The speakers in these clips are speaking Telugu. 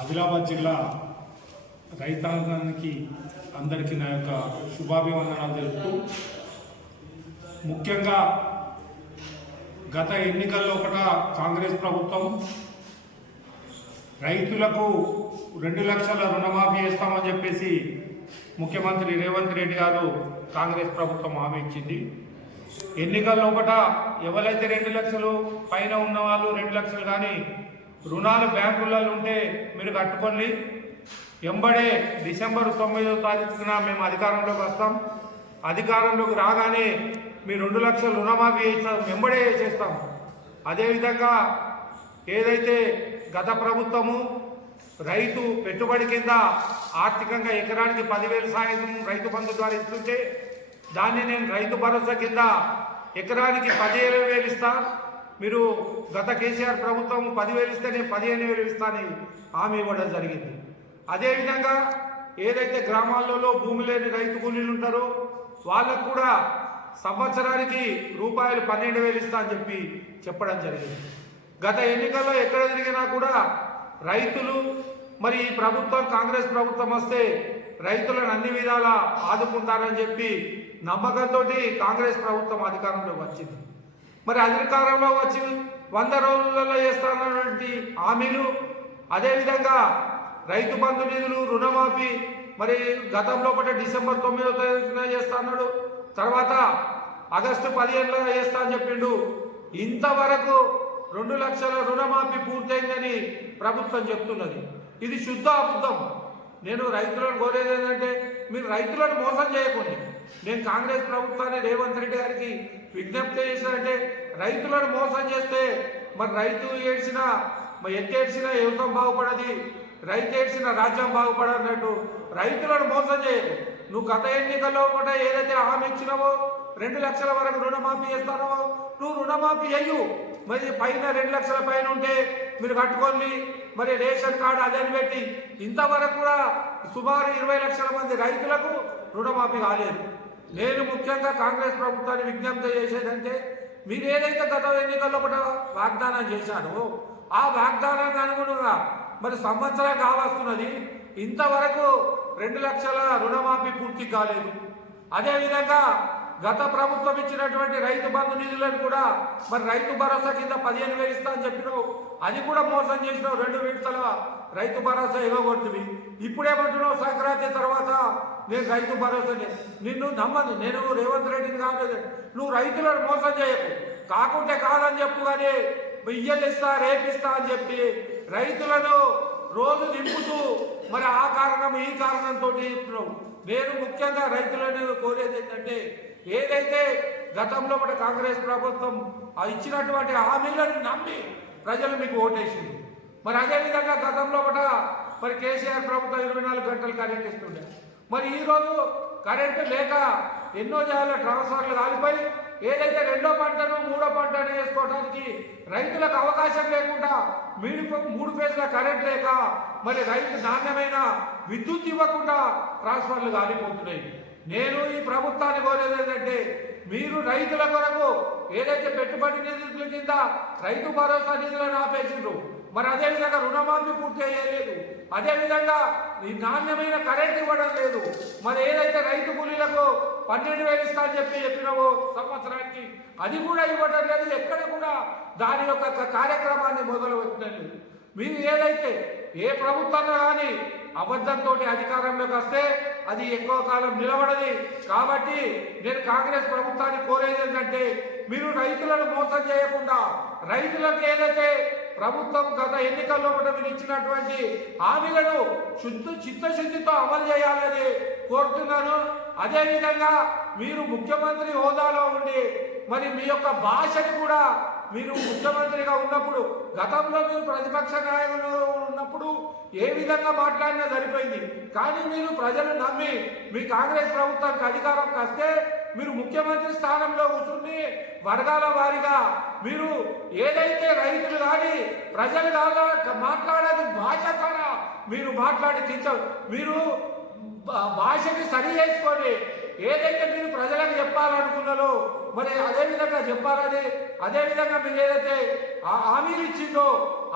ఆదిలాబాద్ జిల్లా రైతాంగానికి అందరికీ నా యొక్క శుభాభివందనాలు తెలుపుతూ, ముఖ్యంగా గత ఎన్నికల్లో కాంగ్రెస్ ప్రభుత్వం రైతులకు 2 లక్షల రుణమాఫీ చేస్తామని చెప్పేసి ముఖ్యమంత్రి రేవంత్ రెడ్డి గారు కాంగ్రెస్ ప్రభుత్వం హామీ ఇచ్చింది. ఎన్నికల్లో ఎవరైతే 2 లక్షలు పైన ఉన్న వాళ్ళు 2 లక్షలు కానీ రుణాలు బ్యాంకులలో ఉంటే మీరు కట్టుకోండి, ఎంబడే డిసెంబర్ 9వ తారీఖున మేము అధికారంలోకి వస్తాం, అధికారంలోకి రాగానే మీ 2 లక్షలు రుణమాఫీ చేస్తాం, ఎంబడే చేస్తాం. అదేవిధంగా ఏదైతే గత ప్రభుత్వము రైతు పెట్టుబడి కింద ఆర్థికంగా ఎకరానికి 10,000 సాయం రైతు బంధు ద్వారా ఇస్తుంటే దాన్ని నేను రైతు భరోసా కింద ఎకరానికి 15,000 ఇస్తా, మీరు గత కేసీఆర్ ప్రభుత్వం 10,000 ఇస్తే నేను 15,000 ఇస్తానని హామీ ఇవ్వడం జరిగింది. అదేవిధంగా ఏదైతే గ్రామాలలో భూమి లేని రైతు కూలీలు ఉంటారో వాళ్ళకు కూడా సంవత్సరానికి రూపాయలు 12,000 ఇస్తా అని చెప్పడం జరిగింది. గత ఎన్నికల్లో ఎక్కడ తిరిగినా కూడా రైతులు మరి ఈ ప్రభుత్వం కాంగ్రెస్ ప్రభుత్వం వస్తే రైతులను అన్ని విధాలా ఆదుకుంటారని చెప్పి నమ్మకంతో కాంగ్రెస్ ప్రభుత్వం అధికారంలోకి వచ్చింది. మరి అధికారంలో వచ్చి 100 రోజులలో చేస్తున్నటువంటి హామీలు, అదేవిధంగా రైతు బంధు నిధులు, రుణమాఫీ మరి గతంలో డిసెంబర్ 9వ తారీఖున చేస్తా అన్నాడు, తర్వాత ఆగస్టు 15లో చేస్తా అని చెప్పిండు. ఇంతవరకు 2 లక్షల రుణమాఫీ పూర్తయిందని ప్రభుత్వం చెప్తున్నది. ఇది శుద్ధ అబద్ధం. నేను రైతులను కోరేది ఏంటంటే మీరు రైతులను మోసం చేయకండి. నేను కాంగ్రెస్ ప్రభుత్వాన్ని రేవంత్ రెడ్డి గారికి విజ్ఞప్తి చేశానంటే, రైతులను మోసం చేస్తే మరి రైతు ఏడ్చినా మరి ఎంత ఏడ్చినా వ్యవసాయం బాగుపడది, రైతు ఏడ్చిన రాజ్యం బాగుపడన్నట్టు రైతులను మోసం చేయదు. నువ్వు గత ఎన్నికల్లో ఏదైతే హామీ ఇచ్చినావో 2 లక్షల వరకు రుణమాఫీ చేస్తానో నువ్వు రుణమాఫీ అయ్యు. మరి పైన 2 లక్షల పైన ఉంటే మీరు కట్టుకోండి, మరి రేషన్ కార్డు అదని పెట్టి ఇంతవరకు కూడా సుమారు 20 లక్షల మంది రైతులకు రుణమాఫీ కాలేదు. నేను ముఖ్యంగా కాంగ్రెస్ ప్రభుత్వాన్ని విజ్ఞప్తి చేసేదంటే, మీరు ఏదైతే గత ఎన్నికల్లో వాగ్దానం చేశారో ఆ వాగ్దానానికి అనుగుణంగా మరి సంవత్సరం కావస్తున్నది, ఇంతవరకు 2 లక్షల రుణమాఫీ పూర్తి కాలేదు. అదేవిధంగా గత ప్రభుత్వం ఇచ్చినటువంటి రైతు బంధు నిధులను కూడా మరి రైతు భరోసా కింద 15,000 ఇస్తా అని చెప్పినావు, అది కూడా మోసం చేసినావు. 2 విడతల రైతు భరోసా ఇవ్వకూడదు. ఇప్పుడేమంటున్నావు సంక్రాంతి తర్వాత నేను రైతు భరోసా నిన్ను నమ్మదు. నేను రేవంత్ రెడ్డిని కాలేదు, నువ్వు రైతులను మోసం చేయకు, కాకుంటే కాదని చెప్పు, కానీ ఇయ్యలు ఇస్తా రేపిస్తా అని చెప్పి రైతులను రోజు నింపుతూ మరి ఆ కారణం ఈ కారణంతో చెప్తున్నావు. నేను ముఖ్యంగా రైతులను కోరేది ఏంటంటే, ఏదైతే గతంలో కాంగ్రెస్ ప్రభుత్వం ఇచ్చినటువంటి హామీలను నమ్మి ప్రజలు మీకు ఓటేసింది. మరి అదేవిధంగా గతంలో మరి కేసీఆర్ ప్రభుత్వం 24 గంటలు కరెంట్ ఇస్తుండే, మరి ఈరోజు కరెంటు లేక ఎన్నో జాగాల ట్రాన్స్ఫార్మర్లు కాలిపోయి ఏదైతే 2వ పంటను 3వ పంటను వేసుకోవడానికి రైతులకు అవకాశం లేకుండా 3 ఫేజ్ల కరెంట్ లేక మరి రైతు నాణ్యమైన విద్యుత్ ఇవ్వకుండా ట్రాన్స్ఫార్మర్లు కాలిపోతున్నాయి. నేను ఈ ప్రభుత్వాన్ని కోరేది ఏంటంటే, మీరు రైతుల కొరకు ఏదైతే పెట్టుబడి నిధుల కింద రైతు భరోసా నిధులను ఆపేసిండ్రు, మరి అదేవిధంగా రుణమాఫీ పూర్తి అయ్యలేదు, అదేవిధంగా ఈ నాణ్యమైన కరెంట్ ఇవ్వడం లేదు. మరి ఏదైతే రైతు కూలీలకు 12,000 ఇస్తా అని చెప్పినావో సంవత్సరానికి, అది కూడా ఇవ్వడం లేదు. ఎక్కడ కూడా దాని యొక్క కార్యక్రమాన్ని మొదలు పెట్టలేదు. మీరు ఏదైతే ఏ ప్రభుత్వంలో కానీ అబద్ధంతో అధికారంలోకి వస్తే అది ఎక్కువ కాలం నిలబడది. కాబట్టి నేను కాంగ్రెస్ ప్రభుత్వాన్ని కోరేది ఏంటంటే, మీరు రైతులను మోసం చేయకుండా రైతులకు ఏదైతే ప్రభుత్వం గత ఎన్నికల్లో మీరు ఇచ్చినటువంటి హామీలను చిత్తశుద్ధితో అమలు చేయాలని కోరుతున్నాను. అదేవిధంగా మీరు ముఖ్యమంత్రి హోదాలో ఉండి మరి మీ యొక్క భాషని కూడా మీరు ముఖ్యమంత్రిగా ఉన్నప్పుడు, గతంలో మీరు ప్రతిపక్ష నాయకులు ఉన్నప్పుడు ఏ విధంగా మాట్లాడినా సరిపోయింది. కానీ మీరు ప్రజలు నమ్మి మీ కాంగ్రెస్ ప్రభుత్వానికి అధికారంకి వస్తే మీరు ముఖ్యమంత్రి స్థానంలో కూర్చుని వర్గాల వారీగా మీరు ఏదైతే రైతులు కానీ ప్రజలు మాట్లాడేది భాష ద్వారా మీరు మాట్లాడి మీరు భాషని సరి చేసుకొని ఏదైతే మీరు ప్రజలకు చెప్పాలనుకున్నారో మరి అదేవిధంగా చెప్పాలని, అదేవిధంగా మీరు ఏదైతే హామీలు ఇచ్చిందో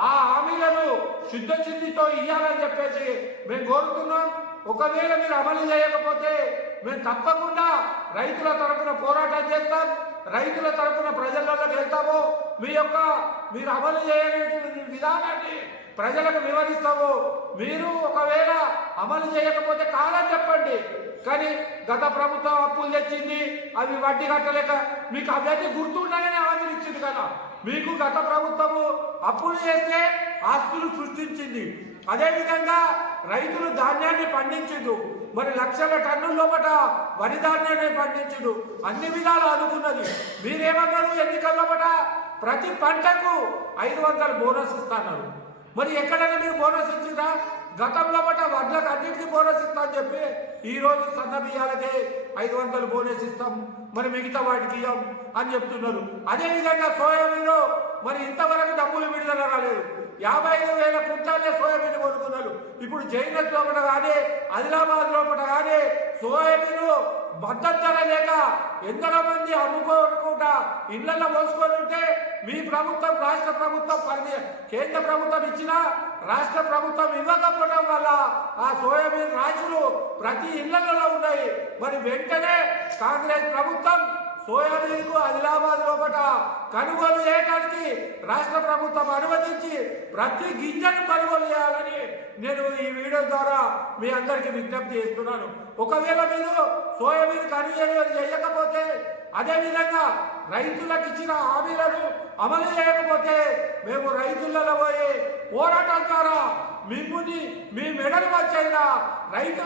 ఆ హామీలను శుద్ధశుద్ధితో ఇవ్వాలని చెప్పేసి మేము కోరుతున్నాం. ఒకవేళ మీరు అమలు చేయకపోతే మేము తప్పకుండా రైతుల తరఫున పోరాటం చేస్తాం, రైతుల తరఫున ప్రజల్లోకి వెళ్తాము, మీరు అమలు చేయని విధానాన్ని ప్రజలకు వివరిస్తాము. మీరు ఒకవేళ అమలు చేయకపోతే కాదని చెప్పండి. కానీ గత ప్రభుత్వం అప్పులు తెచ్చింది, అవి వడ్డీ కట్టలేక మీకు అవన్నీ గుర్తుండగానే హామీలు ఇచ్చింది కదా. మీకు గత ప్రభుత్వము అప్పులు చేస్తే ఆస్తులు సృష్టించింది. అదేవిధంగా రైతులు ధాన్యాన్ని పండించిండు, మరి లక్షల టన్నుల లోపల వరి ధాన్యాన్ని పండించుడు, అన్ని విధాలు ఆదుకున్నది. మీరేమన్నారు ఎన్నికల లోపల ప్రతి పంటకు 500 బోనస్ ఇస్తున్నారు. మరి ఎక్కడైనా మీరు బోనస్ ఇచ్చిరా? గతంలో వడ్లకు అన్నింటికి బోనస్ ఇస్తా అని చెప్పి ఈరోజు సన్న బియ్యాలకే 500 బోనస్ ఇస్తాం, మరి మిగతా వాటికి ఇవ్వం అని చెప్తున్నారు. అదేవిధంగా సోయాబీన్ మరి ఇంతవరకు డబ్బులు విడుదల రాలేదు. 55,000 కుంటాలే సోయాబీన్ కొనుక్కున్నారు. ఇప్పుడు జైనత్ లోపల కానీ ఆదిలాబాద్ లోపల కానీ సోయాబీన్ మద్దతు ధర లేక ఎందరో మంది అమ్ముకోకుండా ఇళ్లలో పోసుకొని ఉంటే మీ ప్రభుత్వం రాష్ట్ర ప్రభుత్వం కేంద్ర ప్రభుత్వం ఇచ్చినా రాష్ట్ర ప్రభుత్వం ఇవ్వకపోవడం వల్ల ఆ సోయాబీన్ రాశులు ప్రతి ఇళ్లలో ఉన్నాయి. మరి వెంటనే కాంగ్రెస్ ప్రభుత్వం సోయాబీన్ కు ఆదిలాబాద్ లోపల కొనుగోలు చేయడానికి రాష్ట్ర ప్రభుత్వం అనుమతించి ప్రతి గింజను కొనుగోలు చేయాలని నేను ఈ వీడియో ద్వారా మీ అందరికీ విజ్ఞప్తి చేస్తున్నాను. ఒకవేళ మీరు సోయాబీన్ కొనుగోలు చేయకపోతే, అదేవిధంగా రైతులకు ఇచ్చిన హామీలను అమలు చేయకపోతే మేము రైతులలో పోయి పోరాటం ద్వారా మీ మెడలు వచ్చైనా రైతు